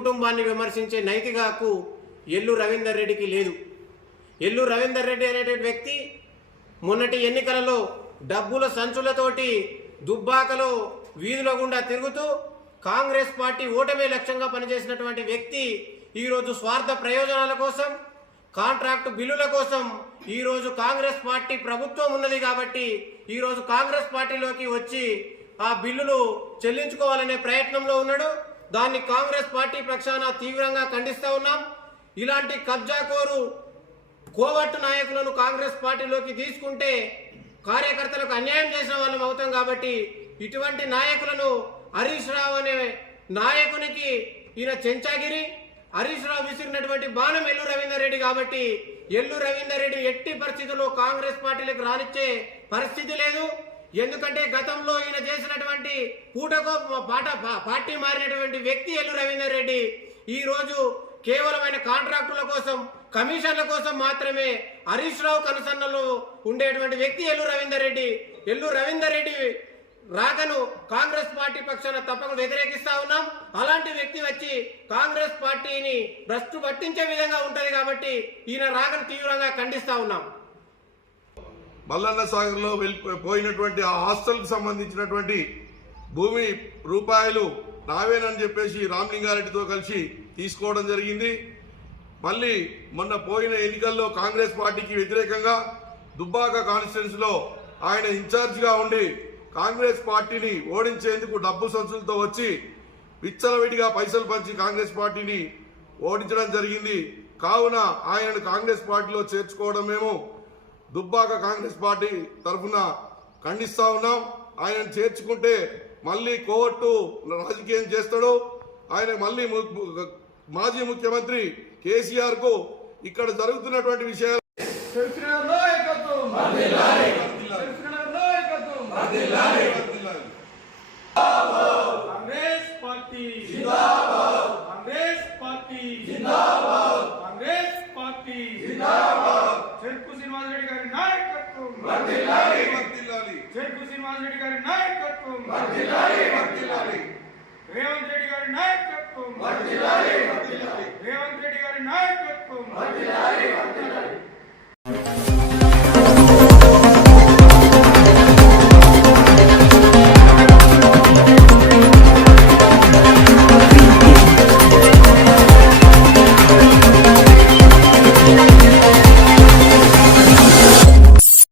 కుటుంబాన్ని విమర్శించే నైతిక హక్కు ఎల్లు రవీందర్ రెడ్డికి లేదు. ఎల్లు రవీందర్ రెడ్డి అనే వ్యక్తి మొన్నటి ఎన్నికలలో డబ్బుల సంచులతోటి దుబ్బాకలో వీధుల గుండా తిరుగుతూ కాంగ్రెస్ పార్టీ ఓటమే లక్ష్యంగా పనిచేసినటువంటి వ్యక్తి ఈరోజు స్వార్థ ప్రయోజనాల కోసం కాంట్రాక్ట్ బిల్లుల కోసం ఈరోజు కాంగ్రెస్ పార్టీ ప్రభుత్వం ఉన్నది కాబట్టి ఈరోజు కాంగ్రెస్ పార్టీలోకి వచ్చి ఆ బిల్లులు చెల్లించుకోవాలనే ప్రయత్నంలో ఉన్నాడు. దాన్ని కాంగ్రెస్ పార్టీ పక్షాన తీవ్రంగా ఖండిస్తూ ఉన్నాం. ఇలాంటి కబ్జాకోరు కోవట్టు నాయకులను కాంగ్రెస్ పార్టీలోకి తీసుకుంటే కార్యకర్తలకు అన్యాయం చేసిన వాళ్ళం అవుతాం కాబట్టి ఇటువంటి నాయకులను హరీష్ రావు అనే నాయకునికి ఈయన చెంచాగిరి హరీష్ రావు విసిరినటువంటి బాణం ఎల్లు రవీందర్ రెడ్డి కాబట్టి ఎల్లు రవీందర్ రెడ్డి ఎట్టి పరిస్థితుల్లో కాంగ్రెస్ పార్టీలకు రానిచ్చే పరిస్థితి లేదు. ఎందుకంటే గతంలో ఈయన చేసినటువంటి పూటకో పాట పార్టీ మారినటువంటి వ్యక్తి ఎల్లు రవీందర్ రెడ్డి ఈ రోజు కేవలమైన కాంట్రాక్టుల కోసం కమిషన్ల కోసం మాత్రమే హరీష్ రావు కనుసన్నలో ఉండేటువంటి వ్యక్తి ఎల్లు రవీందర్ రెడ్డి. ఎల్లు రవీందర్ రెడ్డి రాకను కాంగ్రెస్ పార్టీ పక్షాన తప్పక వ్యతిరేకిస్తా ఉన్నాం. అలాంటి వ్యక్తి వచ్చి కాంగ్రెస్ పార్టీని భ్రష్టు పట్టించే విధంగా ఉంటది కాబట్టి ఈయన రాకను తీవ్రంగా ఖండిస్తా ఉన్నాం. మల్లన్న సాగర్లో పోయినటువంటి ఆ హాస్టల్కి సంబంధించినటువంటి భూమి రూపాయలు నావేనని చెప్పేసి రామలింగారెడ్డితో కలిసి తీసుకోవడం జరిగింది. మళ్ళీ మొన్న పోయిన ఎన్నికల్లో కాంగ్రెస్ పార్టీకి వ్యతిరేకంగా దుబ్బాక కాన్స్టిట్యున్సీలో ఆయన ఇన్ఛార్జిగా ఉండి కాంగ్రెస్ పార్టీని ఓడించేందుకు డబ్బు సంచులతో వచ్చి విచ్చలవిడిగా పైసలు పంచి కాంగ్రెస్ పార్టీని ఓడించడం జరిగింది. కావున ఆయనను కాంగ్రెస్ పార్టీలో చేర్చుకోవడం మేము దుబ్బాక కాంగ్రెస్ పార్టీ తరఫున ఖండిస్తా ఉన్నాం. ఆయనను చేర్చుకుంటే మళ్ళీ కోర్టు రాజకీయం చేస్తాడు. ఆయన మళ్ళీ మాజీ ముఖ్యమంత్రి కేసీఆర్కు ఇక్కడ జరుగుతున్నటువంటి విషయాలు నాయకత్వం. శ్రీనివాస్ రెడ్డి గారి నాయకత్వం. రేవంత్ రెడ్డి గారి నాయకత్వం.